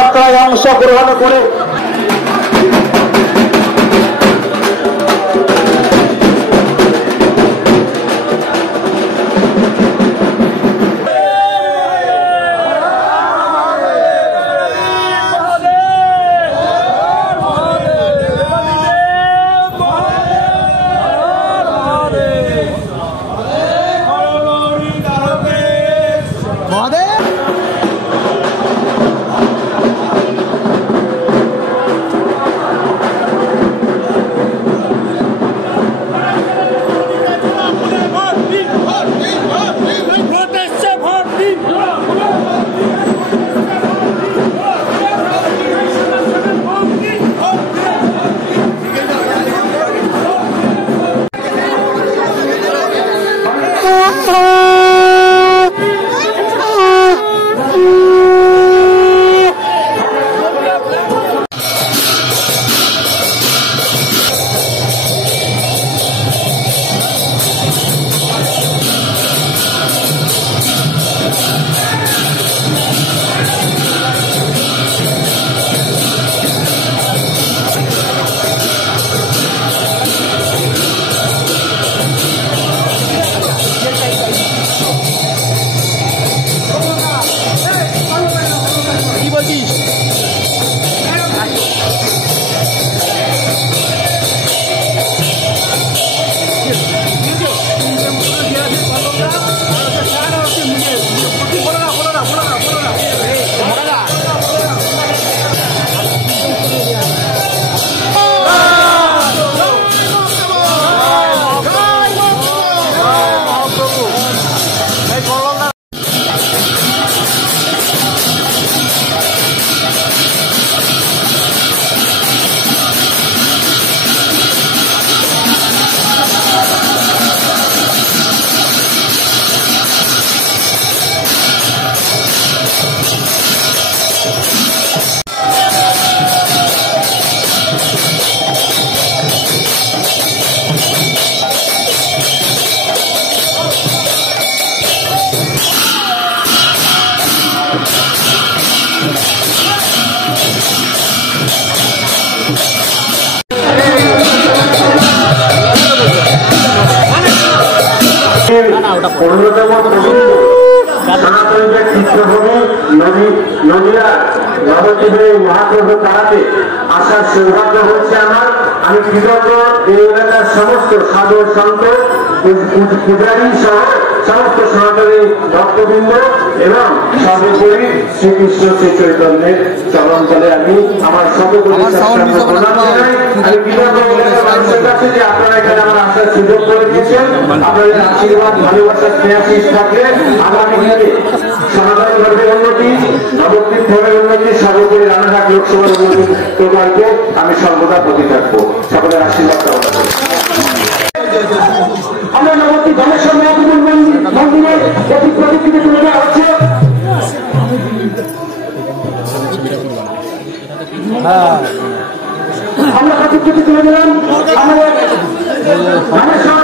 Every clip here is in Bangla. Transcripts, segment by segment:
শোভাযাত্রায় অংশগ্রহণ করে অন্যতম সনাতনীদের চিত্রভূমি নদীয়া নবদ্বীপের মহাপ্রভু তারাতে আসার সৌভাগ্য হচ্ছে আমার। আমি কৃতজ্ঞ এই এলাকার সমস্ত সাধু সন্ত পূজারী সহ সমস্ত সনাতনী ভক্তবৃন্দ এবং সর্বোপরি শ্রীকৃষ্ণ শ্রী চৈতন্যের চরণ তলে আমি আমার সর্বোপরি প্রণাম জানাই। আমি কৃতজ্ঞ মানুষের কাছে যে আপনারা এখানে আমার আসার সুযোগ করে দিয়েছেন। আপনাদের আশীর্বাদ ভালোবাসা স্নেহাশীষ থাকলে আগামী দিনে সনাতন ধর্মের উন্নতি, নবদ্বীপ ধর্মের উন্নতি, সর্বোপরি রানাঘাট লোকসভার উন্নতি প্রকল্পে আমি সর্বদা প্রতি থাকবো। সকলের আশীর্বাদ কামনা করি। আমরা নবদ্বীপ ধনেশ্বর মন্দিরের প্রতিকৃতি তুলে দেওয়া হচ্ছে। আমরা প্রতিকৃতি তুলে দিলাম আমাদের ধনেশ্বর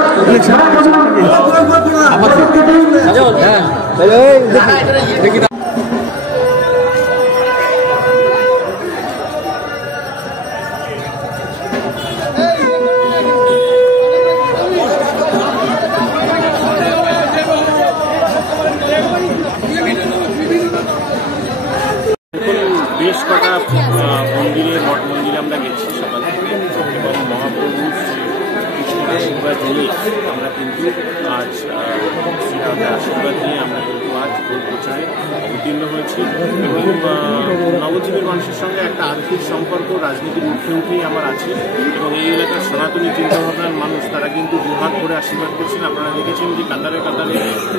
বেশ কটা মন্দিরে মঠ মন্দিরে আমরা গেছি সকাল থেকে এবং মহাপ্রভু কৃষ্ণের আশীর্বাদ নিয়ে আমরা কিন্তু আজ আশীর্বাদ নিয়ে আমরা কিন্তু আজ ভোট প্রচারে উত্তীর্ণ হয়েছি এবং নবদ্বীপের মানুষের সঙ্গে একটা আর্থিক সম্পর্ক রাজনীতির মুখে উঠেই আমার আছে এবং এই এলাকার সনাতনী চিন্তাভাবনার মানুষ তারা কিন্তু দুহাত করে আশীর্বাদ করছেন। আপনারা দেখেছেন যে কাতারে কাতারে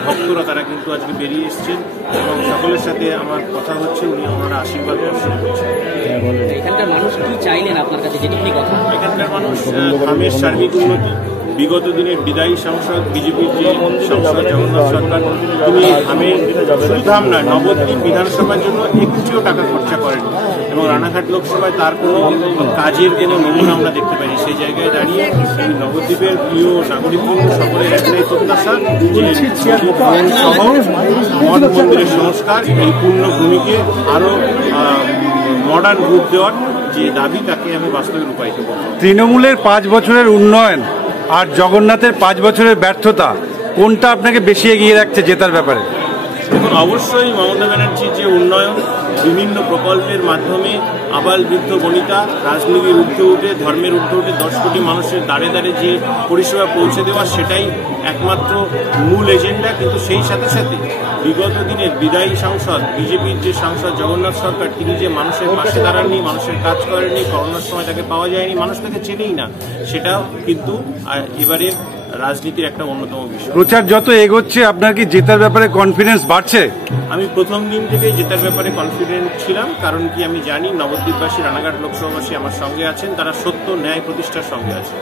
ভক্তরা তারা কিন্তু আজকে বেরিয়ে এসছেন এবং সকলের সাথে আমার কথা হচ্ছে, উনি ওনারা আশীর্বাদ বর্ষণ করছেন। এখানকার মানুষ কি চাইলেন আপনার কাছে, যেটুকুনি কথা? এখানকার মানুষ গ্রামের সার্বিক উন্নতি, বিগত দিনের বিদায়ী সাংসদ বিজেপির যে সাংসদ জগন্নাথ সরকার, তিনি ধামের শুধু ধাম নয় নবদ্বীপ বিধানসভার জন্য একটিও টাকা খরচা করেন এবং রানাঘাট লোকসভায় তার কোনো কাজের কোনো নমুনা আমরা দেখতে পাইনি। সেই জায়গায় দাঁড়িয়ে এই নবদ্বীপের প্রিয় নাগরিকবৃন্দ সকলের একটাই প্রত্যাশা যে মঠ মন্দিরের সংস্কার এই পূর্ণভূমিকে আরও মডার্ন রূপ দেওয়ার যে দাবি তাকে আমি বাস্তবে রূপায়িত করব। তৃণমূলের 5 বছরের উন্নয়ন আর জগন্নাথের 5 বছরের ব্যর্থতা কোনটা আপনাকে বেশি এগিয়ে রাখছে জেতার ব্যাপারে? দেখুন, অবশ্যই মমতা ব্যানার্জির যে উন্নয়ন, বিভিন্ন প্রকল্পের মাধ্যমে আবাল বৃদ্ধ বনিতা রাজনীতির ঊর্ধ্বে উঠে, ধর্মের ঊর্ধ্বে উঠে 10 কোটি মানুষের দ্বারে দ্বারে যে পরিষেবা পৌঁছে দেওয়া, সেটাই একমাত্র মূল এজেন্ডা। কিন্তু সেই সাথে সাথে বিগত দিনের বিদায়ী সাংসদ, বিজেপির যে সাংসদ জগন্নাথ সরকার, তিনি যে মানুষের পাশে দাঁড়াননি, মানুষের কাজ করেননি, করোনার সময় তাকে পাওয়া যায়নি, মানুষ তাকে চেনেই না, সেটাও কিন্তু এবারের রাজনীতির একটা অন্যতম বিষয়। প্রচার যত এগোচ্ছে আপনার কি জেতার ব্যাপারে কনফিডেন্স বাড়ছে? আমি প্রথম দিন থেকে জেতার ব্যাপারে কনফিডেন্ট ছিলাম, কারণ কি আমি জানি নবদ্বীপবাসী, রানাঘাট লোকসভাবাসী আমার সঙ্গে আছেন, তারা সত্য ন্যায় প্রতিষ্ঠার সঙ্গে আছেন।